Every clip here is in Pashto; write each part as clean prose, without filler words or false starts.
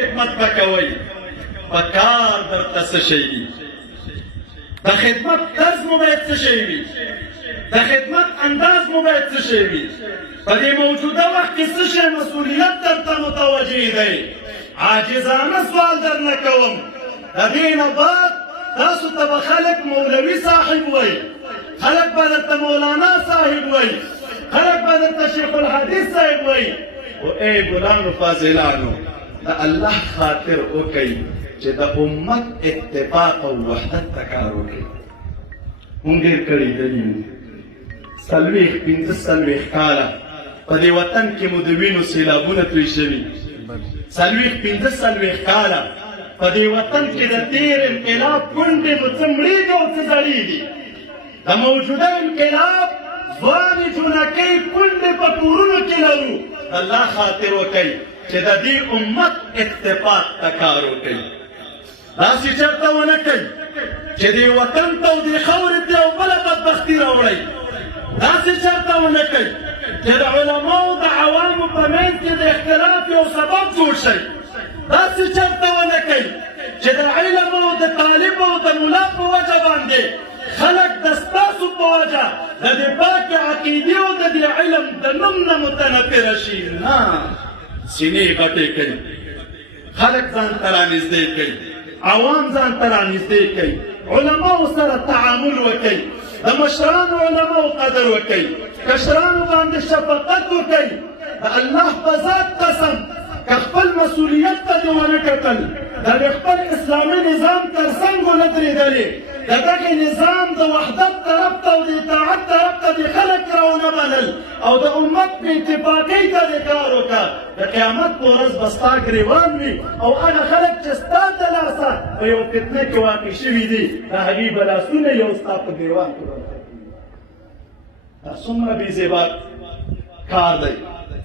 خدمت به کوئ په کار درته څه شی دي د خدمت طرز مو باید څه شی وي د خدمت انداز مو باید څه شی وي په دې موجوده وخت کې څه شی مسؤلیت درته متوجه دی عاجزانه سوال درنه کوم د دې نه بعد تاسو ته به خلک مولوي صاحب وایي خلک به درته مولانا صاحب وایي خلک به درته شیخ الحدیث صاحب وایي او ای ګلانو فاضلانو د الله خاطر وکئ چې د امت اتفاق او وحدت ته کار وکړي موږ ډېر کړي دلي څلوېښت پنځه څلوېښت کاله په دې وطن کې مو د وینو سیلابونه توی شوي څلوېښت پنځه څلوېښت کاله په دې وطن کې د تېر انقلاب کونډې مو څه مړېږي او څه زړېږي د موجوده انقلاب ځوانې جونکۍ کونډې په کورونو کې لرو د الله خاطر وکئ چې د دې امت اتفاق ته کار وکئ داسې چېرته ونه کوئ چې دې وطن ته او دې خاورې ته یو بله بدبختي راوړئ داسې چېرته ونه کوئ چې د علماو د عوامو په منځ کې د اختلاف یو سبب جوړ شي داسې چېرته ونه کوئ چې د علم او د طالب او د ملا په وجه باندې خلک د ستاسو په وجه د دې پاکې عقیدې او د دې علم د نوم نه متنفره شي نه سینې غټې کوي خلک ځان ته رانږدې کوي عوام ځان ته رانږدې کوي علماو سره تعامل وکئ د مشرانو علماو قدر وکئ کشرانو باندې شفقت وکئ د الله په ذات قسم که خپل مسؤلیت ته دې ونه کتل د خپل اسلامي نظام تر څنګ ونه درېدلې د دغه نظام د وحدت طرف ته او د اطاعت طرف ته دې خلک راونه بلل او د امت په اتفاقۍ ته دې کار وکړه د قیامت په ورځ به ستا ګرېوان وي او هغه خلک چې ستا د لاسه په یو فتنه کې واقع شوي دي د هغې به لاسونه یو ستا په ګرېوان کې دا څومره بې ثبات کار دی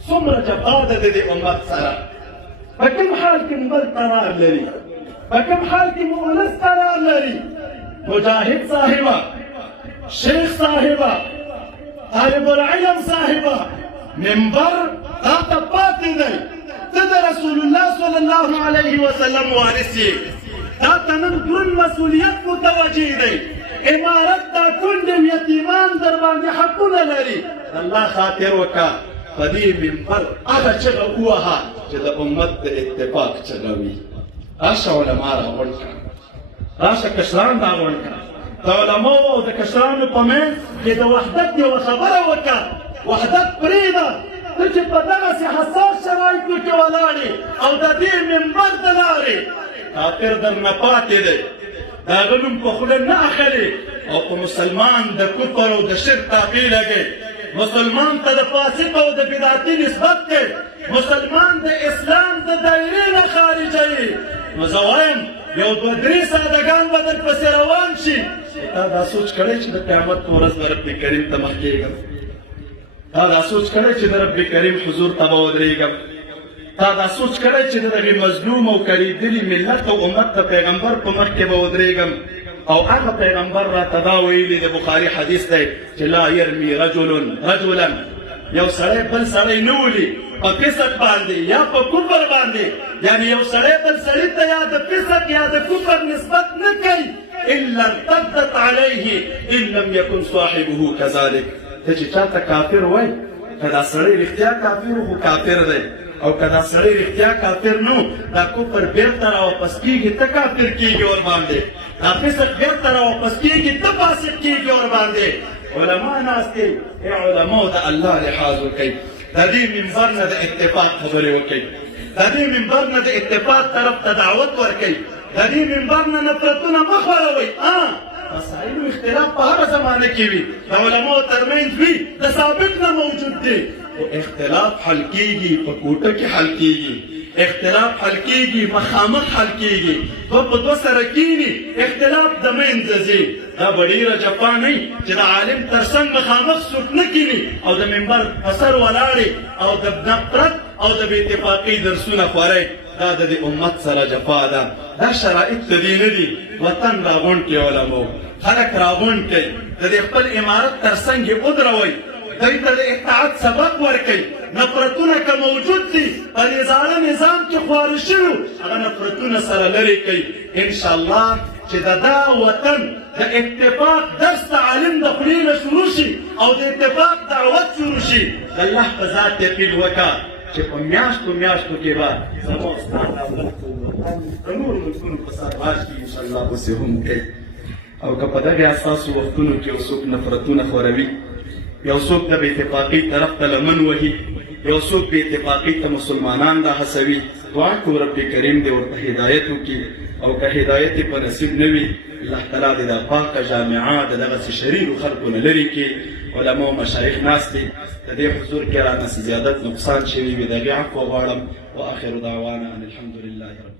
څومره جفا ده د دې امت سره په کوم حال کې مو بل قرار لري په کوم حال کې مو ولس قرار لري مجاهد صاحبه شیخ صاحبه طالب العلم صاحبه منبر تا ته پاتې دی ته د رسول الله صلی الله علیه وسلم وارث یې تا ته نن دروند مسؤلیت متوجه دی امارت دا کونډې یتیمان در باندې حقونه لري الله خاطر وکړه په دې منبر هغه چغه ووهه چې د امت د اتفاق چغه وي راشه علما راغونډ کړه راشه کشران راغونډ کړه د علماو او د کشرانو په منځ کې د وحدت یوه خبره وکړه وحدت پرېږده ته چې په دغسې حساس شرایطو کې ولاړې او د دې منبر ته لاړې کافر درنه پاتې دی د هغه نوم په خوله نه اخلي او په مسلمان د کفر او د شرک تاقي لګي مسلمان ته د فاسق او د بدعتي نسبت دی مسلمان د اسلام د دایرې نه خارجوي نو زه وایم یو دوه درې سادهګان به درپسې روان شي تا دا سوچ کړی چې د قیامت په ورځ به رب کریم ته مخ کېږم تا دا سوچ کړی چې د رب کریم حضور ته به ودرېږم تا دا سوچ کړی چې د دغې مظلوم او کړېدلي ملت او امت د پیغمبر په مخ کې به ودرېږم او هغه پیغمبر راته دا ویلي د بخاري حدیث دی چې لا یرمي رجلا یو سړی بل سړی نه ولي په فسق باندې یا په کفر باندې یعنی یو سړی بل سړي ته یا د فسق یا د کفر نسبت نه کوي الا ارتدت علیه ان لم یکن صاحبه کذلک ته چې چاته کافر وایي که دا سړی رښتیا کافر خو کافر دی او که دا سړی رښتیا کافر نو دا کفر بیرته راواپس کېږي ته کافر کېږي ورباندې دا فسق بیرته راواپس کېږي ته فاسق کېږي ورباندې علما ناست دي ای علماو د الله لحاظ وکئ د دې منبر نه د اتفاق خبرې وکئ د دې منبر نه د اتفاق طرف ته دعوت ورکئ د دې منبر نه نفرتونه مه خوروئ مسایلو اختلاف په هره زمانه کې وي د علماو ترمنځ وي د سابق نه موجود دی خو اختلاف حل کېږي په کوټه کې حل کېږي اختلاف حل کېږي مخامخ حل کېږي په دوه سره کېني اختلاف د منځه ځي دا به ډېره جفا نه وي چې د عالم تر څنګ مخامخ څوک نه کېني او د منبر په سر ولاړې او د نفرت او د بې اتفاقۍ درسونه خورئ دا د دې امت سره جفا ده دا شرایط د دې نه دي وطن راغونډ کړي علماو خلک راغونډ کړئ د دې خپل امارت تر څنګ یې ودروئ دوی ته د اطاعت سبق ورکوي نفرتونه که موجود دي په دې زاړه نظام کې خواره شوي هغه نفرتونه سره لرې کوي انشاءالله چې د دا وطن د اتفاق درس تعلیم د خولې نه شروع شي او د اتفاق دعوت شروع شي د الله په ذات یقین وکړه چې په میاشتو کې به زموږ ستا د وطن د نورو ملکونو په سرباز کې انشاءالله اوسې هم کوي او که په دغې اساسو وختونو کې یو څوک نفرتونه خوروي یو څوک د بې اتفاقۍ طرف ته لمن وهي یو څوک بې اتفاقۍ ته مسلمانان دا هڅوي دعا کوو رب کریم دې ورته هدایت وکړي او که هدایت یې په نصیب نه وي الله تعالی دې دا پاکه جامعه د دغسې شریرو خلکو نه لرې کړي علما او مشایخ ناست دي د دې حضور کې رانه زیادت نقصان شوي وي د هغې عفو غواړم واخر دعوانا ان الحمد لله رب